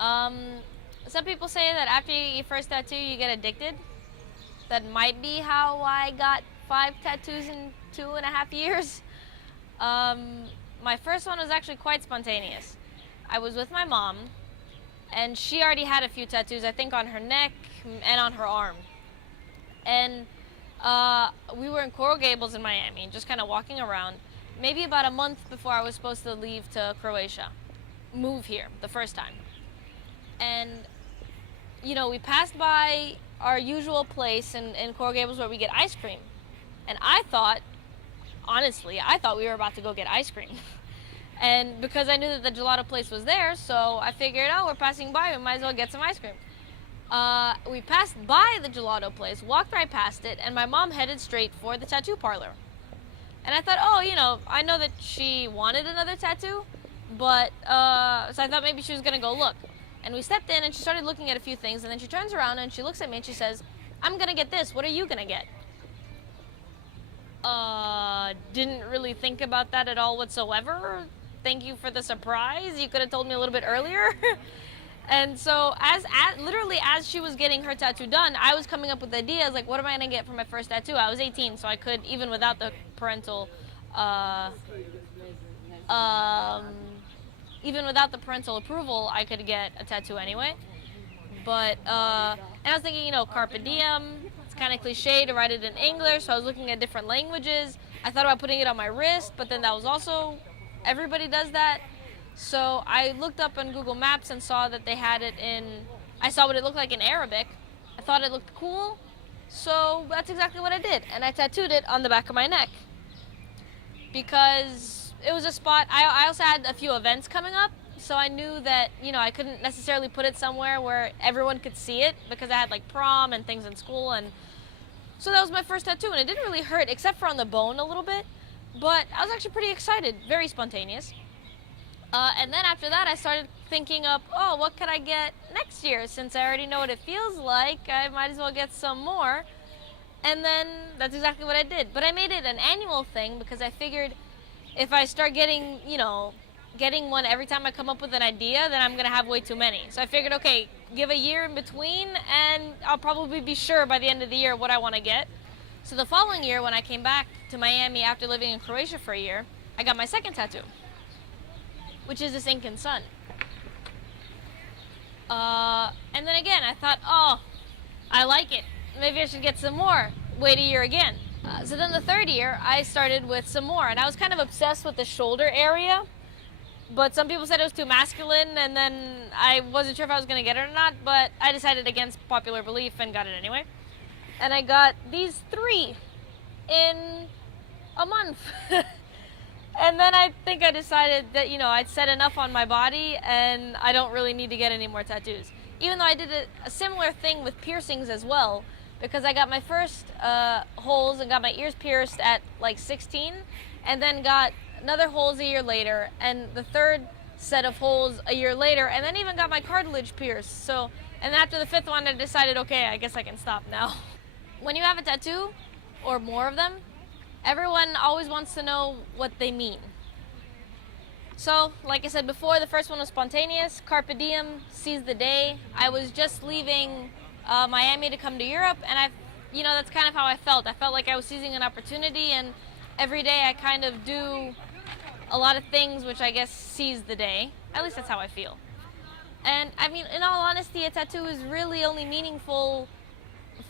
Um, some people say that after you get your first tattoo, you get addicted. That might be how I got 5 tattoos in 2.5 years. Um, my first one was actually quite spontaneous. I was with my mom, and she already had a few tattoos, I think on her neck and on her arm. And we were in Coral Gables in Miami, just kind of walking around, maybe about a month before I was supposed to leave to Croatia, move here the first time. And, we passed by our usual place in Coral Gables where we get ice cream. And honestly, I thought we were about to go get ice cream. And because I knew that the gelato place was there, so I figured, we're passing by, we might as well get some ice cream. We passed by the gelato place, walked right past it, and my mom headed straight for the tattoo parlor. And I thought, I know that she wanted another tattoo, but, so I thought maybe she was gonna go look. And we stepped in and she started looking at a few things, and then she turns around and she looks at me and she says, "I'm gonna get this, what are you gonna get?" Didn't really think about that at all whatsoever. Thank you for the surprise. You could have told me a little bit earlier. And so literally as she was getting her tattoo done, I was coming up with ideas like, what am I going to get for my first tattoo? I was 18, so I could, even without the parental, even without the parental approval, I could get a tattoo anyway. But, and I was thinking, Carpe Diem. It's kind of cliche to write it in English, so I was looking at different languages. I thought about putting it on my wrist, but then that was also, everybody does that. So I looked up on Google Maps and saw that they had it I saw what it looked like in Arabic. I thought it looked cool, so that's exactly what I did. And I tattooed it on the back of my neck. Because it was a spot, I also had a few events coming up, so I knew that, I couldn't necessarily put it somewhere where everyone could see it, because I had like prom and things in school, and so that was my first tattoo, and it didn't really hurt, except for on the bone a little bit, but I was actually pretty excited, very spontaneous. And then after that, I started thinking of, what could I get next year? Since I already know what it feels like, I might as well get some more. And then that's exactly what I did. But I made it an annual thing because I figured if I start getting one every time I come up with an idea, then I'm going to have way too many. So I figured, okay, give a year in between, and I'll probably be sure by the end of the year what I want to get. So the following year, when I came back to Miami after living in Croatia for a year, I got my second tattoo, which is this Incan sun. And then again, I thought, I like it. Maybe I should get some more. Wait a year again. So then the third year, I started with some more, and I was kind of obsessed with the shoulder area. But some people said it was too masculine, and then I wasn't sure if I was going to get it or not, but I decided against popular belief and got it anyway. And I got these 3 in a month. And then I think I decided that, I'd said enough on my body, and I don't really need to get any more tattoos. Even though I did a similar thing with piercings as well, because I got my first holes and got my ears pierced at like 16, and then got another holes a year later, and the third set of holes a year later, and then even got my cartilage pierced. So, and after the 5th one, I decided, okay, I guess I can stop now. When you have a tattoo, or more of them, everyone always wants to know what they mean. So, like I said before, the first one was spontaneous. Carpe Diem, seize the day. I was just leaving Miami to come to Europe, and that's kind of how I felt. I felt like I was seizing an opportunity, and every day I kind of do a lot of things which I guess seize the day. At least that's how I feel. And I mean, in all honesty, a tattoo is really only meaningful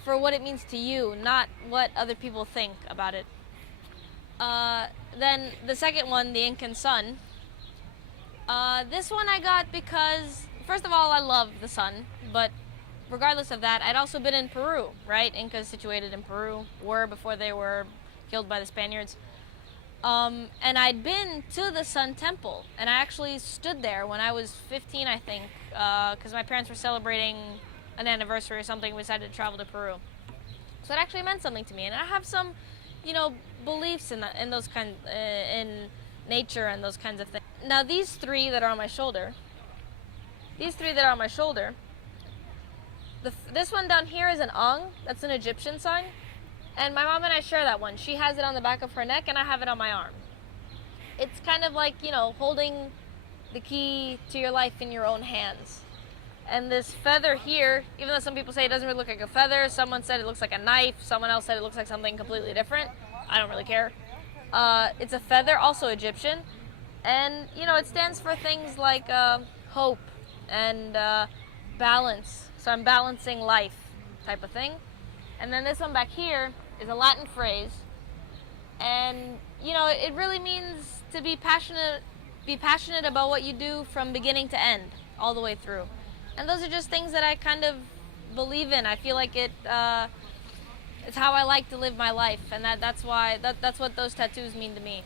for what it means to you, not what other people think about it. Then the second one, the Incan sun. This one I got because, first of all, I love the sun, but regardless of that, I'd also been in Peru, right? Incas situated in Peru were before they were killed by the Spaniards. And I'd been to the Sun Temple, and I actually stood there when I was 15, I think, because my parents were celebrating an anniversary or something. We decided to travel to Peru. So it actually meant something to me, and I have some, beliefs in those kind, in nature and those kinds of things. Now these 3 that are on my shoulder, this one down here is an Ang. That's an Egyptian sign. And my mom and I share that one. She has it on the back of her neck, and I have it on my arm. It's kind of like, holding the key to your life in your own hands. And this feather here, even though some people say it doesn't really look like a feather, someone said it looks like a knife, someone else said it looks like something completely different. I don't really care. It's a feather, also Egyptian. And, you know, it stands for things like hope and balance. So I'm balancing life type of thing. And then this one back here is a Latin phrase. And, you know, it really means to be passionate about what you do from beginning to end, all the way through. And those are just things that I kind of believe in. I feel like it's how I like to live my life, and that's what those tattoos mean to me.